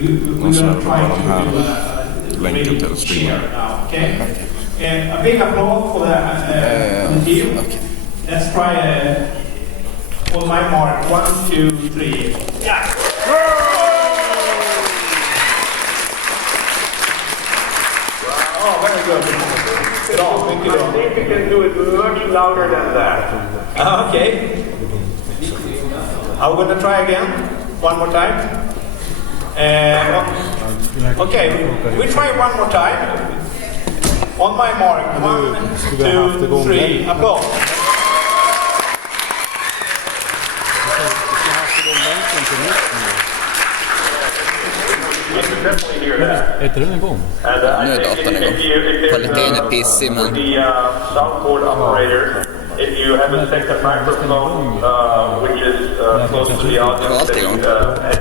Och så är det bara den här länken till streamen. And a big applause for the team. Okay. Let's try on my mark. 1, 2, 3. Yeah. Oh, very good. Thank you. I think we can do it much louder than that. Okay. I'm going to try again. One more time. Okay, we try one more time. On my mark, 1, 2, 3, applause. Heter den igång? Nu är datan igång. Kvaliteten är pissig, men... Soundboard operator, if you have a second microphone which is close to the audience,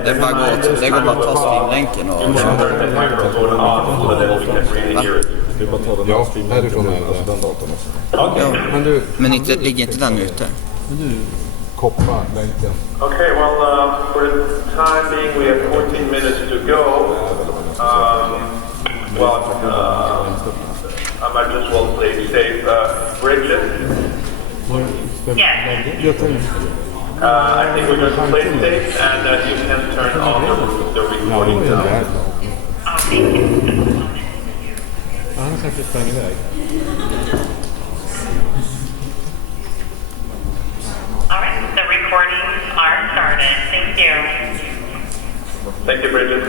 Det är bara gott. Det går bara att ta streamlänken och... turn that microphone on so that we can really hear it. Ja, härifrån är det den datorn också. Okay. Men du... Men inte, ligger inte den ute? Koppa länken. Okay, well, for the time being, we have 14 minutes to go. I might just well play safe. Bridget? Yeah. I think we're going to play safe, and you can turn off the recording now. Han har säkert sprang iväg. All right, the recordings are started. Thank you. Thank you, Bridget.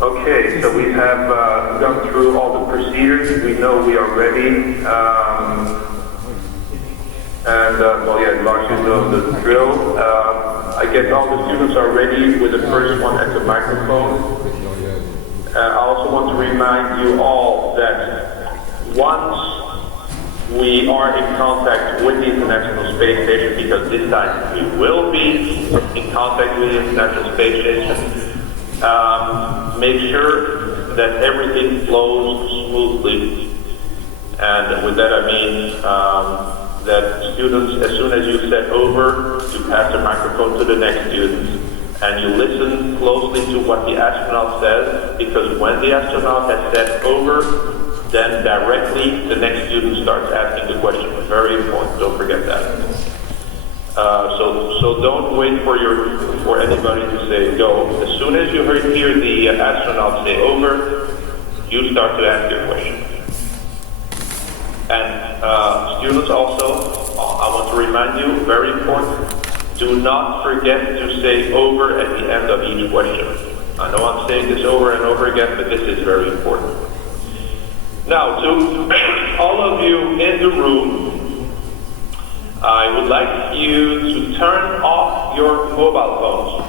Okay, so we have gone through all the procedures. We know we are ready. Lars, you know the drill. I guess all the students are ready with the first one at the microphone. I also want to remind you all that once we are in contact with the International Space Station, because this time we will be in contact with the International Space Station, make sure that everything flows smoothly. And with that I mean that students, as soon as you set over, you pass the microphone to the next students. And you listen closely to what the astronaut says, because when the astronaut has set over, then directly the next student starts asking the question. Very important, don't forget that. So don't wait for anybody to say go. As soon as you hear the astronaut say over, you start to ask your question. And students also, I want to remind you, very important, do not forget to say over at the end of each question. I know I'm saying this over and over again, but this is very important. Now, to all of you in the room, I would like you to turn off your mobile phones.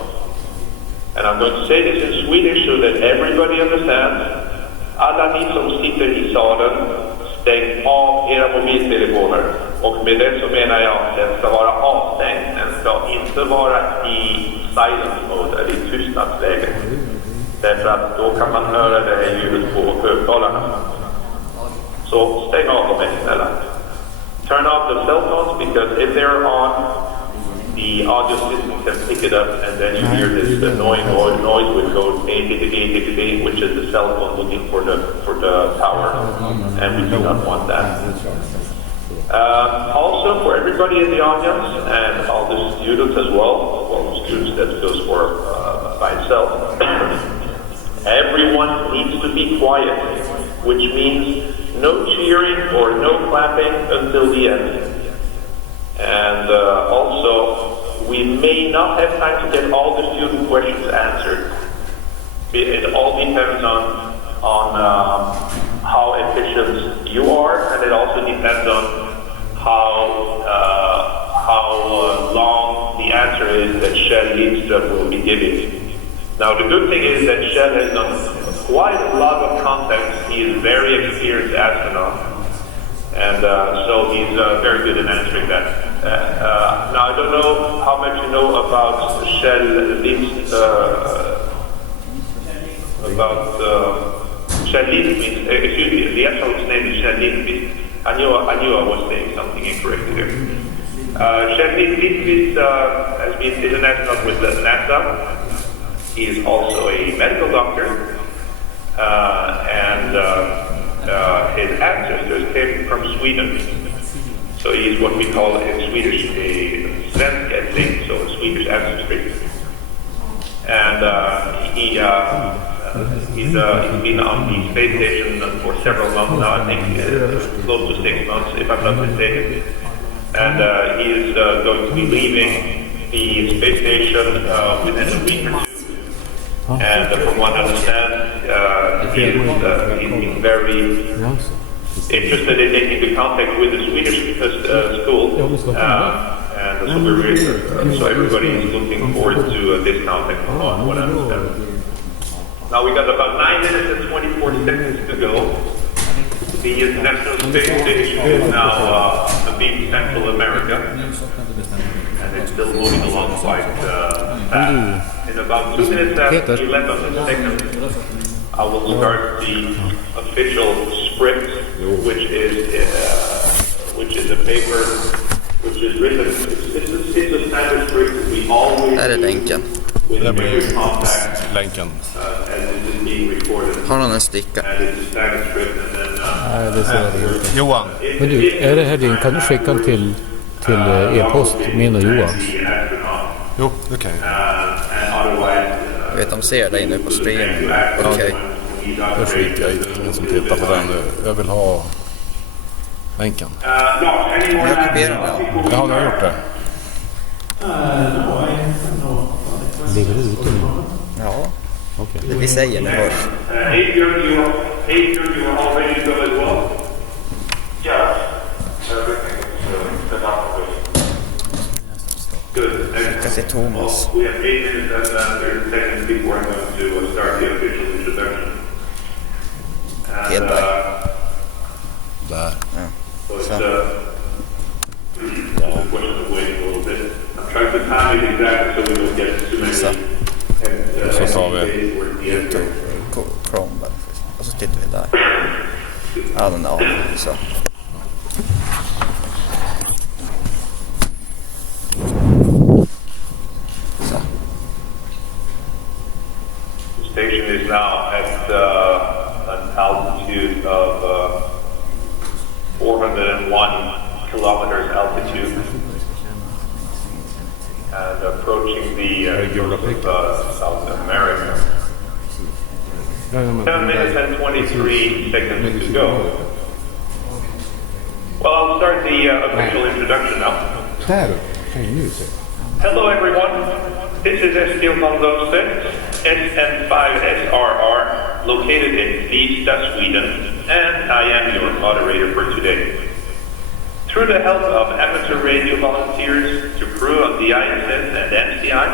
And I'm going to say this in Swedish so that everybody understands. Alla ni som sitter I salen, stäng av era mobiltelefoner. Och med det så menar jag att den ska vara avstängd. Den ska inte vara I silent mode eller I tystnadsläge. Därför att då kan man höra det här ljudet på högtalarna. Så stäng av dem snälla. Turn off the cell phones, because if they're on, the audio system can pick it up, and then you hear this annoying noise which goes which is the cell phone looking for the tower, and we do not want that. Also, for everybody in the audience and all the students as well, the students that goes for by itself, everyone needs to be quiet, which means no cheering or no clapping until the end. And also, we may not have time to get all the student questions answered. It all depends on how efficient you are, and it also depends on how long the answer is that Kjell Lindström will be giving. Now, the good thing is that Kjell has done quite a lot of contacts. He is a very experienced astronaut, and so he's very good at answering that. Now, I don't know how much you know about Kjell Lindström. Kjell Lindqvist, excuse me, the astronaut's name is Kjell Lindqvist. I knew I was saying something incorrect here. Sheffield Lindqvist has been international with NASA. He is also a medical doctor, and his ancestors came from Sweden. So he is what we call in Swedish a svensk ättling, so Swedish ancestry. And he's been on the space station for several months now, I think close to 6 months, if I'm not mistaken. And he is going to be leaving the space station within a week or two. And from what I understand, he's been very interested in making the contact with the Swedish school. And so everybody is looking forward to this contact from what I understand. Now we got about 9 minutes and 24 seconds to go. The International Space Station is now a big Central America, and it's still moving along quite fast. In about 2 minutes after 11 seconds, I will start the official script, which is a paper which is written. It's a standard script that we always Där är länken. with every contact. Länken. And this is being recorded. Har någon en sticka? And it's a standard script, and then Nej, det ser jag inte. Johan. Men du, är det här din? Kan du skicka den till e-post, min och Johan? Jo, det kan jag. Jag vet de ser dig nu på streamen. Okej. Då skiter jag i det. Ingen som tittar på den nu. Jag vill ha länken. Jag kopierar den. Ja, har jag gjort det? Ligger det ute nu? Ja. Okej. Det vi säger nu hörs. Adrian, you are all ready to go as well? Yes. Everything is set up. Good. Skicka till Thomas. We have 8 minutes and 30 seconds before I'm going to start the official introduction. And, Där. Ja. so it's Så. a question of waiting a little bit. I'm trying to time it exactly so we don't get too many. Så. Så tar vi. YouTube. Chrome bara. Och så tittar vi där. Ja, den av. Så. Så. The station is now at an altitude of 401 kilometers altitude and approaching the coast of South America. 10 minutes and 23 seconds to go. Well, I'll start the official introduction now. Hello everyone, this is Eskil von Losset, SM5SRR, located in Ystad, Sweden, and I am your moderator for today. Through the help of amateur radio volunteers to crew on the ISS and MCI,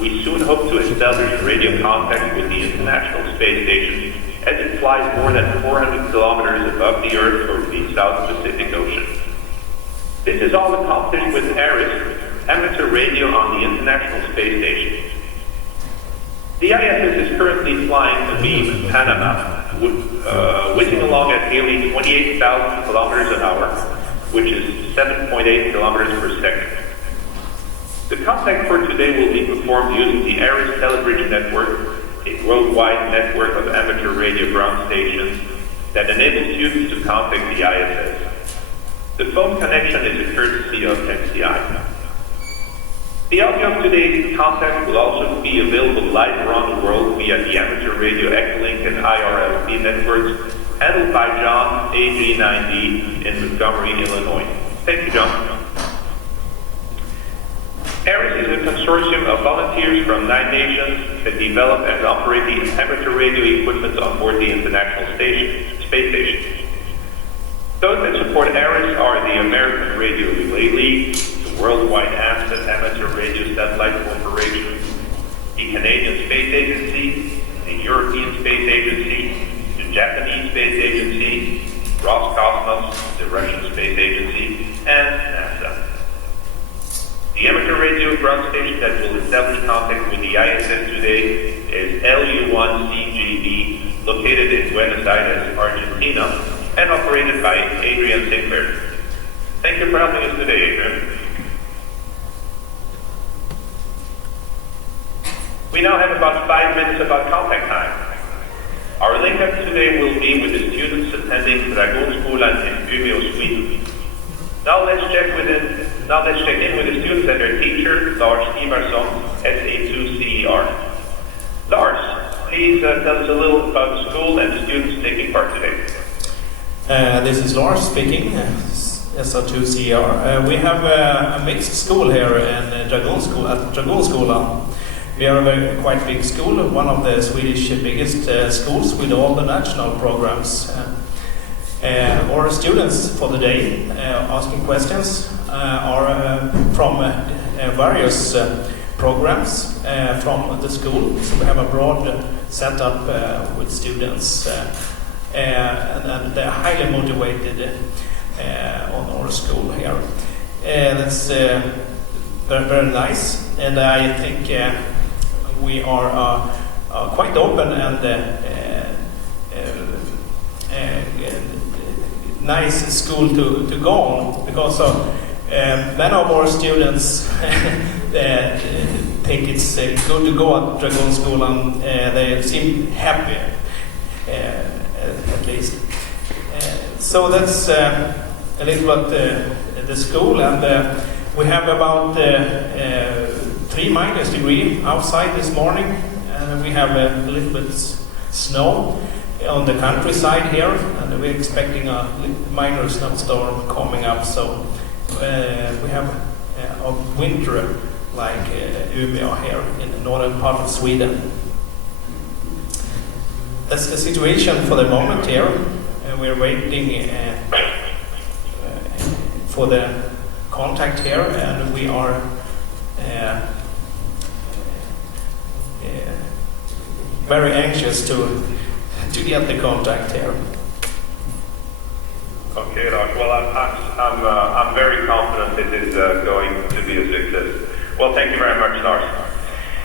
we soon hope to establish radio contact with the International Space Station as it flies more than 400 kilometers above the Earth over the South Pacific Ocean. This is all accomplished with ARIS, amateur radio on the International Space Station. The ISS is currently flying the beam Panama, whizzing along at nearly 28,000 kilometers an hour, which is 7.8 kilometers per second. The contact for today will be performed using the ARIS Telebridge network, a worldwide network of amateur radio ground stations that enables students to contact the ISS. The phone connection is a courtesy of MCI. The audio of today's contact will also be available live around the world via the amateur radio Echolink and IRLP networks handled by John AG9D in Montgomery, Illinois. Thank you, John. ARIS is a consortium of volunteers from 9 nations that develop and operate the amateur radio equipment on board the International Space Station. Those that support ARIS are the American Radio Relay League, the Worldwide Asset Amateur Radio Satellite Corporation, the Canadian Space Agency, the European Space Agency, the Japanese Space Agency, Roscosmos, the Russian Space Agency, and NASA. The amateur radio ground station that will establish contact with the ISS today is LU1CGB, located in Buenos Aires, Argentina, and operated by Adrian Sinclair. Thank you for helping us today, Adrian. We now have about 5 minutes about contact time. Our link-up today will be with the students attending Dragonskolan in Umeå, Sweden. Now let's check in with the students and their teacher, Lars Ivarsson, SA2CER. Lars, please tell us a little about the school and the students taking part today. This is Lars speaking, SA2CER. We have a mixed school here in Dragonskolan. We are a quite big school, one of the Swedish biggest schools with all the national programs. Our students for the day asking questions are from various programs from the school. So we have a broad setup with students and they're highly motivated on our school here. That's very, very nice, and I think we are quite open and nice school to go on, because many of our students think it's good to go at Dragonskolan. They seem happy, at least. So that's a little bit the school, and we have about 3- degrees outside this morning, and we have a little bit snow on the countryside here, and we're expecting a minor snowstorm coming up. So we have a winter like Umeå here in the northern part of Sweden. That's the situation for the moment here. We're waiting for the contact here, and we are very anxious to get the contact here. Okay, Lars. Well, I'm very confident this is going to be a success. Well, thank you very much, Lars.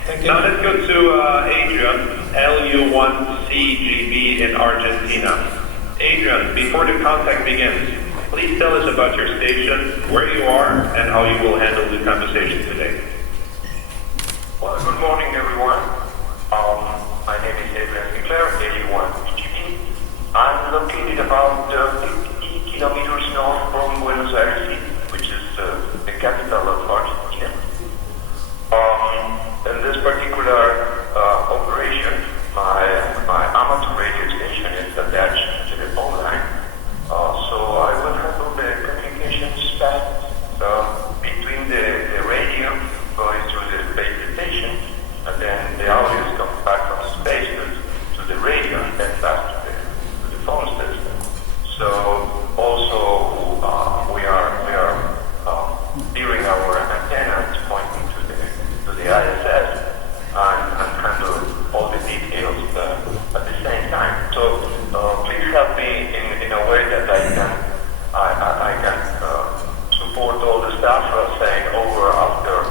Thank you. Now let's go to Adrian, LU1CGB in Argentina. Adrian, before the contact begins, please tell us about your station, where you are, and how you will handle the conversation today. Well, good morning, everyone. My name is Adrian Sinclair, LU1CGB. I'm located about 50 kilometers north from Buenos Aires City, which is the capital of Argentina. In this particular operation, my amateur radio station is attached to the phone line, so I will handle the communication span between the radio going through the base station, and then the audio comes back from space to the radio and then back to the phone system. So also we are steering our antenna pointing to the ISS and handle all the details at the same time. So please help me in a way that I can support all the staff saying over after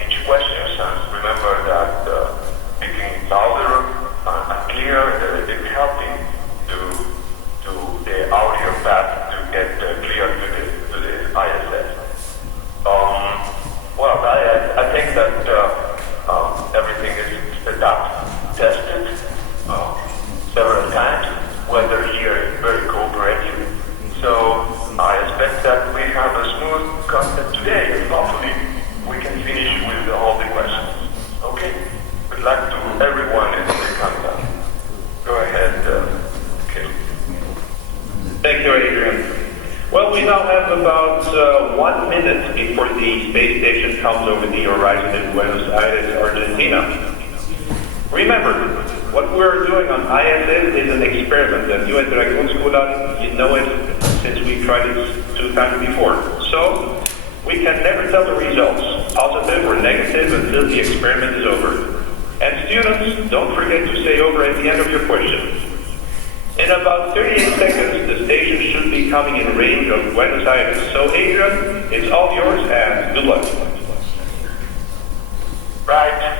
each question. And remember that speaking louder and clear is helping to the audio path to get clear to the ISS. Well, I think that everything is set up, tested several times. Weather here is very cooperative, so I expect that we have a smooth contact today, and hopefully we can finish with all the questions. Okay? Good luck to everyone in the contact. Go ahead, Kil. Thank you, Adrian. Well, we now have about 1 minute before the space station comes over the horizon in Buenos Aires, Argentina. Remember, what we're doing on ISS is an experiment, and you at Dragonskolan, you know it since we tried it 2 times before. So, we can never tell the results, positive or negative, until the experiment is over. And students, don't forget to say over at the end of your question. In about 38 seconds, the station should be coming in range of Buenos Aires. So, Adrian, it's all yours, and good luck. Right.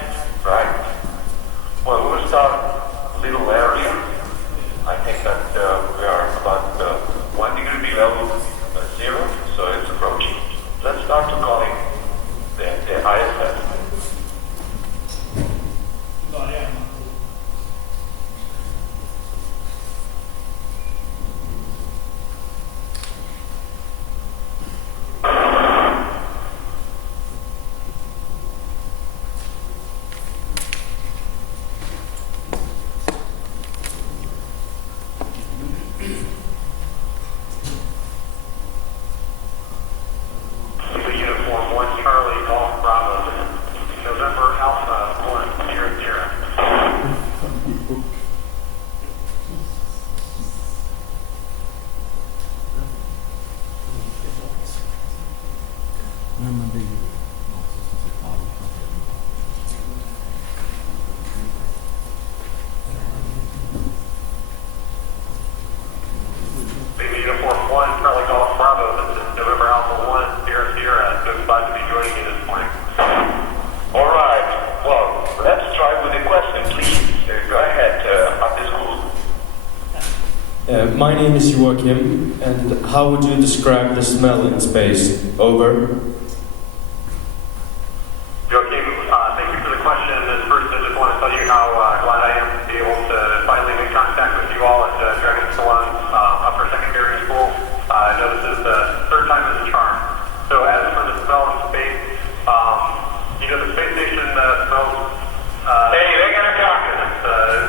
Well, we'll start a little earlier. I think that we are about 1 degree below zero, so it's approaching. Let's start to calling the ISS. My name is Joachim, and how would you describe the smell in space? Over. Joachim, thank you for the question. First, I just want to tell you how glad I am to be able to finally make contact with you all at Dragonskolan Upper Secondary School. I know this is the third time as a charm. So as for the smell in space, the space station smells... hey, they got a talking.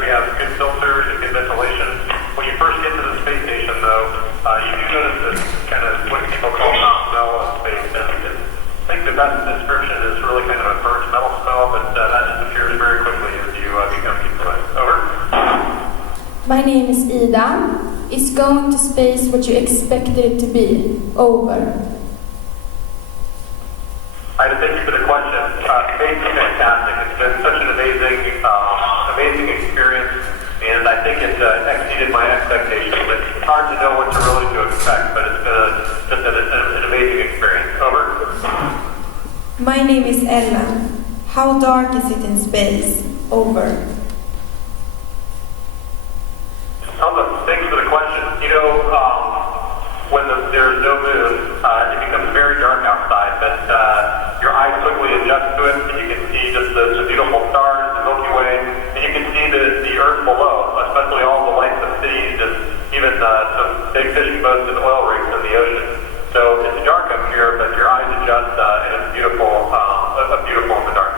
We have good filters and good ventilation. When you first get to the space station, though, you do notice this kind of what people call the smell of space. And I think the best description is really kind of a burnt metal smell, but that disappears very quickly as you become used to it. Over. My name is Ida. Is going to space what you expected it to be? Over. Ida, thank you for the question. Space is fantastic. It's been such an amazing experience, and I think it exceeded my expectations. It's hard to know what to really expect, but it's been just an amazing experience. Over. My name is Ella. How dark is it in space? Over. Thanks for the question. When there's no moon, it becomes very dark outside, but your eyes quickly adjust to it, and you can see just the beautiful stars, the Milky Way, and you can see the Earth below, especially all the lights of cities and even some big fishing boats and oil rigs in the ocean. So it's dark up here, but your eyes adjust, and it's beautiful in the dark.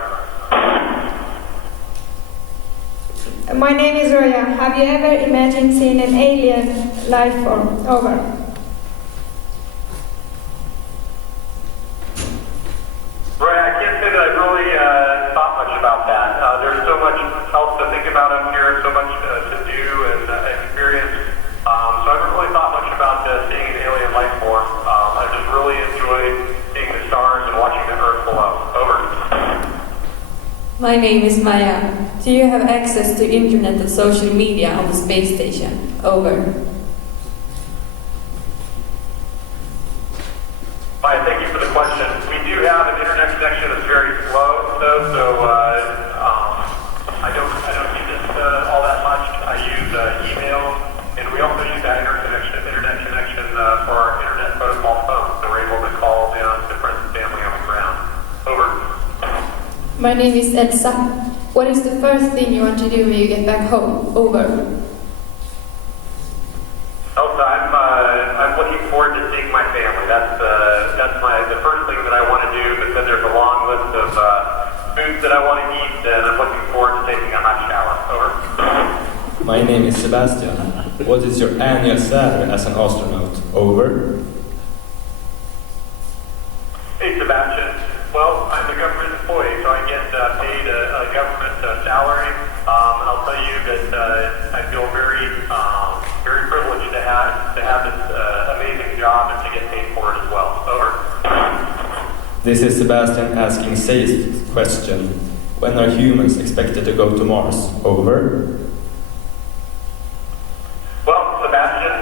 My name is Roya. Have you ever imagined seeing an alien life form? Over. Roya, I can't say that I really thought much about that. There's so much else to think about up here, so much to do and experience. So I haven't really thought much about seeing an alien life form. I just really enjoy seeing the stars and watching the Earth below. Over. My name is Maya. Do you have access to internet and social media on the space station? Over. Maya, thank you for the question. We do have an internet connection that's very slow, so I don't use it all that much. I use email, and we also use that internet connection for our internet protocol phones, so we're able to call down to friends and family on the ground. Over. My name is Elsa. What is the first thing you want to do when you get back home? Over. Elsa, I'm looking forward to seeing my family. That's the first thing that I want to do. But then there's a long list of foods that I want to eat, and I'm looking forward to taking a hot shower. Over. My name is Sebastian. What is your annual salary as an astronaut? Over. Hey, Sebastian. Well, I'm a government employee, so I get paid a government salary. And I'll tell you that I feel very privileged to have this amazing job and to get paid for it as well. Over. This is Sebastian asking Say's question. When are humans expected to go to Mars? Over. Well, Sebastian,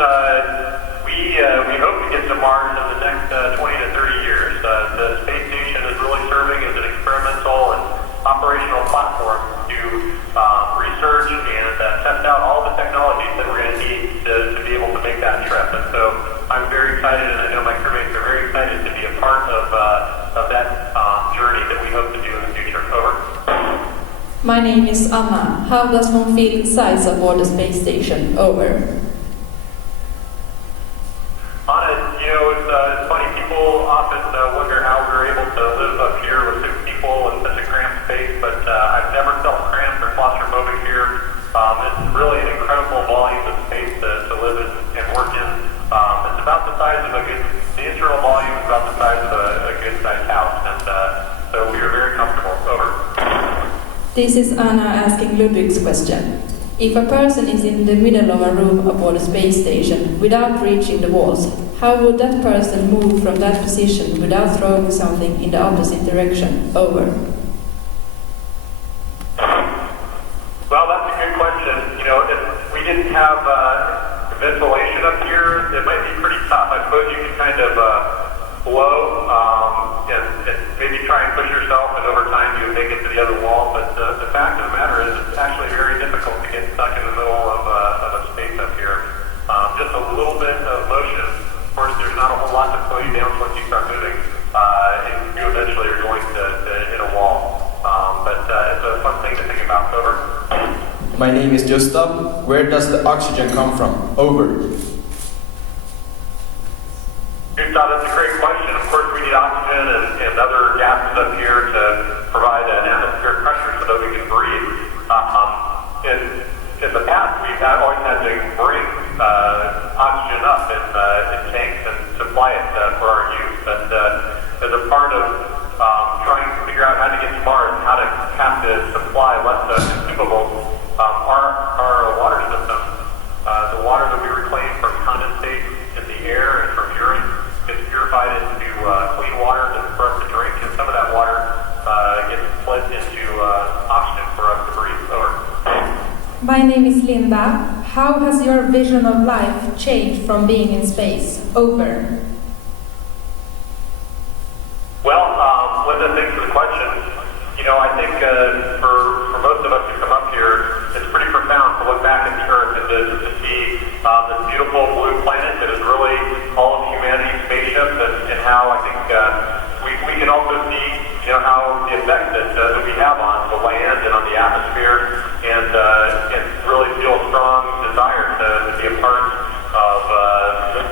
we hope to get to Mars in the next 20 to 30 years. The space station is really serving as an experimental and operational platform to research and test out all the technologies that we're going to need to be able to make that trip. And so I'm very excited, and I know my crewmates are very excited to be a part of that journey that we hope to do in the future. Over. My name is Anna. How does one feel inside aboard the space station? Over. Anna, it's funny. People often wonder how we're able to live up here with 6 people in such a cramped space, but I've never felt cramped or claustrophobic here. It's really an incredible volume of space to live in and work in. It's about the size of the internal volume is about the size of a good-sized house, and so we are very comfortable. Over. This is Anna asking Ludwig's question. If a person is in the middle of a room aboard a space station without reaching the walls, how would that person move from that position without throwing something in the opposite direction? Over. Well, that's a good question. If we didn't have ventilation up here, it might be pretty tough. I suppose you can kind of blow and maybe try and push yourself, and over time you would make it to the other wall. But the fact of the matter is, it's actually very difficult to get stuck in the middle of a space up here. Just a little bit of motion. Of course, there's not a whole lot to slow you down once you start moving. And you eventually are going to hit a wall. But it's a fun thing to think about. Over. My name is Gustav. Where does the oxygen come from? Over. Gustav, that's a great question. Of course, we need oxygen and other gases up here to provide an atmospheric pressure so that we can breathe. In the past, we've always had to bring oxygen up in tanks and supply it for our use. But as a part of trying to figure out how to get to Mars, how to have to supply less consumables, our water system, the water that we reclaim from condensate in the air and from urine, gets purified into clean water for us to drink, and some of that water gets split into oxygen for us to breathe. Over. My name is Linda. How has your vision of life changed from being in space? Over. Well, Linda, thanks for the question. You know, I think for most of us who come up here, it's pretty profound to look back at the Earth and to see this beautiful blue planet that is really all of humanity's spaceship, and how I think we can also see, you know, how the effect that we have on the land and on the atmosphere, and really feel a strong desire to be a part of the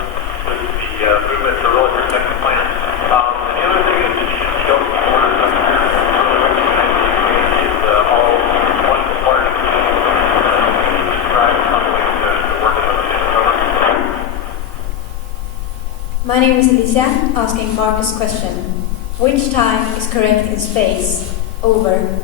movement to really protect the planet. And the other thing is that you should go forward up here. It's all one part of the describe some ways to work with those things. Over. My name is Alicia, asking Marcus' question. Which time is correct in space? Over.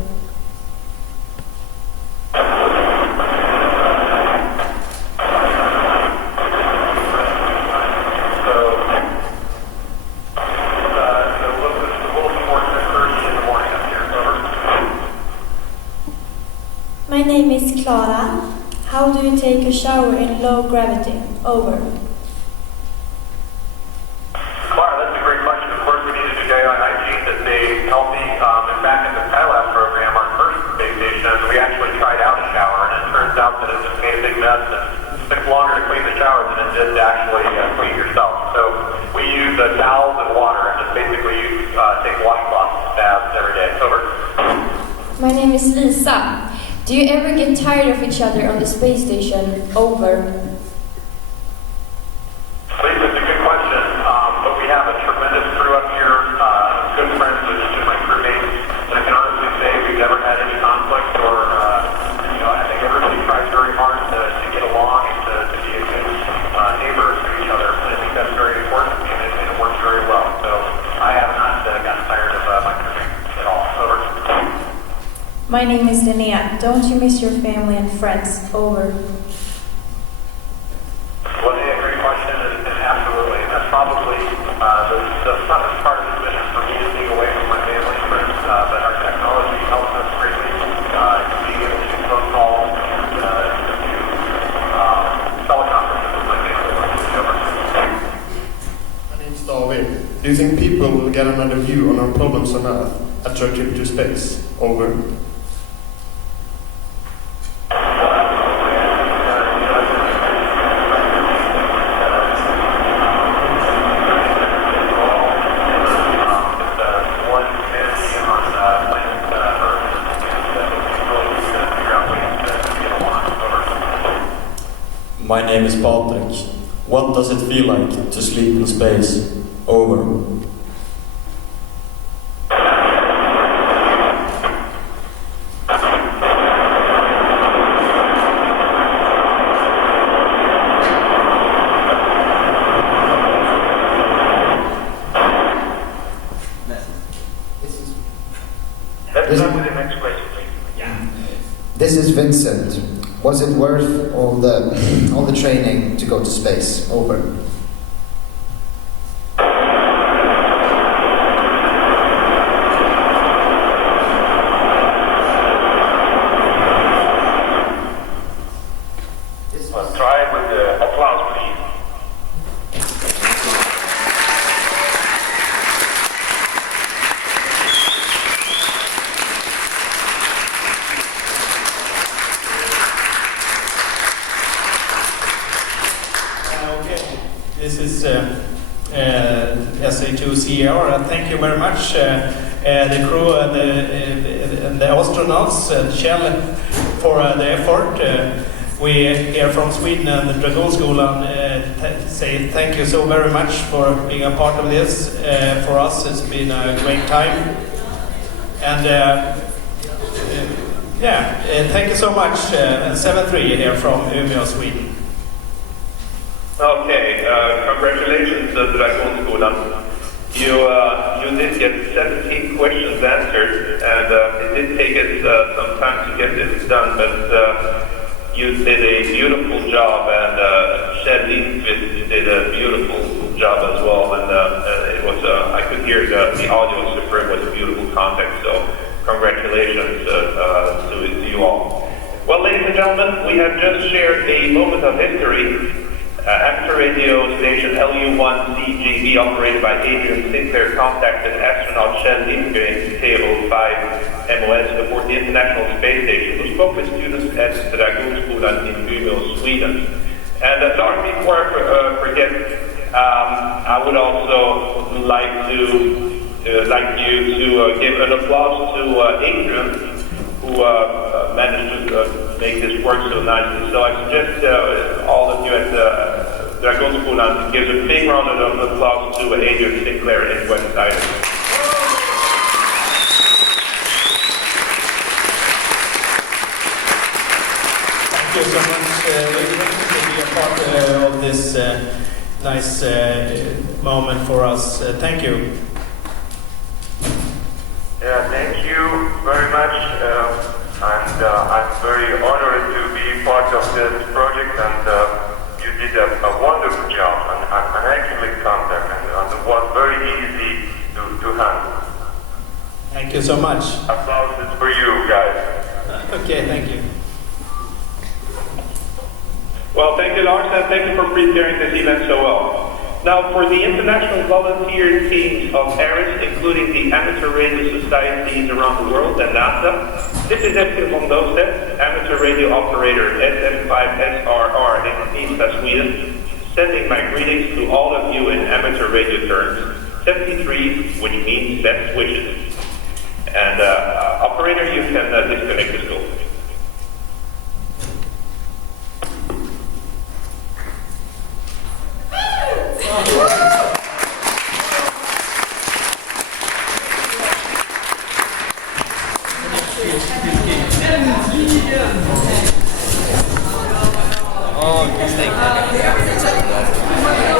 My name is Clara. How do you take a shower in low gravity? Over. Clara, that's a great question. Of course, we need to do daily hygiene to stay healthy. And back in the Skylab program, our first space station, we actually tried out a shower, and it turns out that it just made a big mess, and it took longer to clean the shower than it did to actually clean yourself. So we use towels and water, and just basically take washcloths baths every day. Over. My name is Lisa. Do you ever get tired of each other on the space station? Over. Lisa, it's a good question, but we have a tremendous crew up here, good friends with each of my crewmates, and I can honestly say we've never had any conflict, or, you know, I think everybody tries very hard to get along and to be a good neighbor to each other, and I think that's very important, and it works very well. So I have not gotten tired of my crewmates at all. Over. My name is Linnea. Don't you miss your family and friends? Over. Well, a great question, and absolutely. And that's probably the toughest part of this mission for me, is being away from my family and friends. But our technology helps us greatly, being able to do phone calls and do teleconferences with my family. Over. My name's David. Do you think people will get another view on our problems on Earth at your trip to space? Over. My name is Patrick. What does it feel like to sleep in space? Over. Let's start with the next question, please. Yeah. This is Vincent. Was it worth all the training to go to space? Over. Let's try with the applause, please. Okay. as a 2CR. Thank you very much, the crew and the astronauts, Shell, for the effort. We here from Sweden and the Dragonskolan say thank you so very much for being a part of this. For us, it's been a great time. And thank you so much. 7-3 here from Umeå, Sweden. Okay, congratulations to Dragonskolan. You did get 17 questions answered, and it did take us some time to get this done, but you did a beautiful job, and Kjell Lindqvist did a beautiful job as well, and it was I could hear the audio super. It was a beautiful context, so congratulations to you all. Well, ladies and gentlemen, we have just shared a moment of history. Amateur radio station LU-1CGB, operated by Adrian Sinclair, contacted astronaut Kjell Lindgren, KO 5 MOS, aboard the International Space Station, who spoke with students at Dragonskolan in Umeå, Sweden. And Lars, before I forget, I would also like you to give an applause to Adrian, who managed to make this work so nicely. So I suggest all of you at Dragonskolan give a big round of applause to Adrian Sinclair in West Side. Thank you so much, Adrian, to be a part of this nice moment for us. Thank you. Yeah, thank you very much. And I'm very honored to be part of this project, and you did a wonderful job, and excellent contact, and it was very easy to handle. Thank you so much. Applause is for you guys. Okay, thank you. Well, thank you, Lars, and thank you for preparing this event so well. Now, for the international volunteer teams of ARIS, including the amateur radio societies around the world and NASA, this is Eskil von Dostedt, amateur radio operator SM5SRR in Nista, Sweden, sending my greetings to all of you in amateur radio terms. 73, which means best wishes. And operator, you can disconnect the school. Ja,